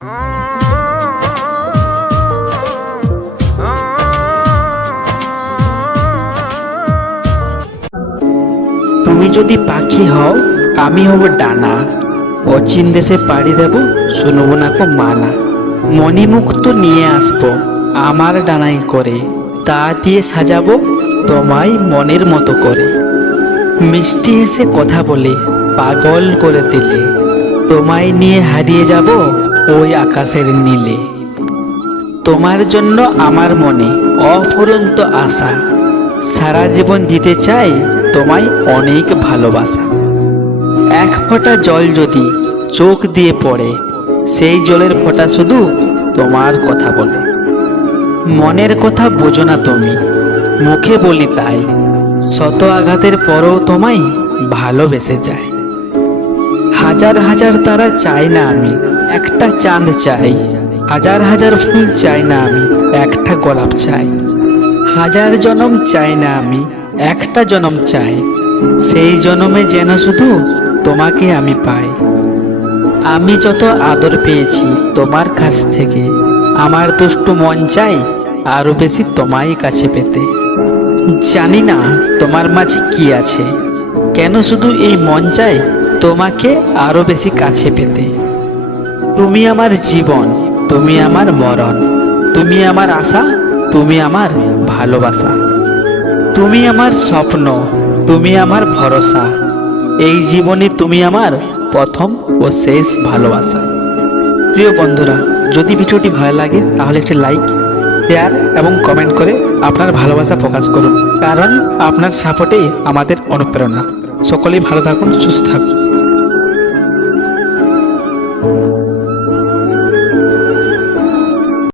তুমি যদি পাখি হও আমি হব ডানা, অচিন দেশে পাড়ি দেব শুনবো না কো মানা। মণিমুক্ত নিয়ে আসবো আমার ডানাই করে, তা দিয়ে সাজাবো তোমায় মনের মতো করে। মিষ্টি হেসে কথা বলে পাগল করে দিলে, তোমায় নিয়ে হারিয়ে যাব ওই আকাশের নীলে। তোমার জন্য আমার মনে অফুরন্ত আশা, সারা জীবন দিতে চাই তোমায় অনেক ভালোবাসা। এক ফোঁটা জল যদি চোখ দিয়ে পড়ে, সেই জলের ফোঁটা শুধু তোমার কথা বলে। মনের কথা বোঝো না তুমি, মুখে বলি তাই, শত আঘাতের পরও তোমায় ভালোবেসে যায়। হাজার হাজার তারা চাই না আমি, একটা চাঁদ চাই। হাজার হাজার ফুল চাই না আমি, একটা গোলাপ চাই। হাজার জনম চাই না আমি, একটা জনম চাই। সেই জনমে যেন শুধু তোমাকে আমি পাই। আমি যত আদর পেয়েছি তোমার কাছ থেকে, আমার দুষ্টু মন চাই আরো বেশি তোমায় কাছে পেতে। জানি না তোমার মাঝে কি আছে, কেন শুধু এই মন চাই তোমাকে আরো বেশি কাছে পেতে। তুমি আমার জীবন, তুমি আমার মরণ, তুমি আমার আশা, তুমি আমার ভালোবাসা। তুমি আমার স্বপ্ন, তুমি আমার ভরসা। এই জীবনে তুমি আমার প্রথম ও শেষ ভালোবাসা। প্রিয় বন্ধুরা, যদি ভিডিওটি ভালো লাগে তাহলে একটি লাইক, শেয়ার এবং কমেন্ট করে আপনার ভালোবাসা প্রকাশ করুন, কারণ আপনার সাপোর্টেই আমাদের অনুপ্রেরণা। সকলেই ভালো থাকুন, সুস্থ থাকুন।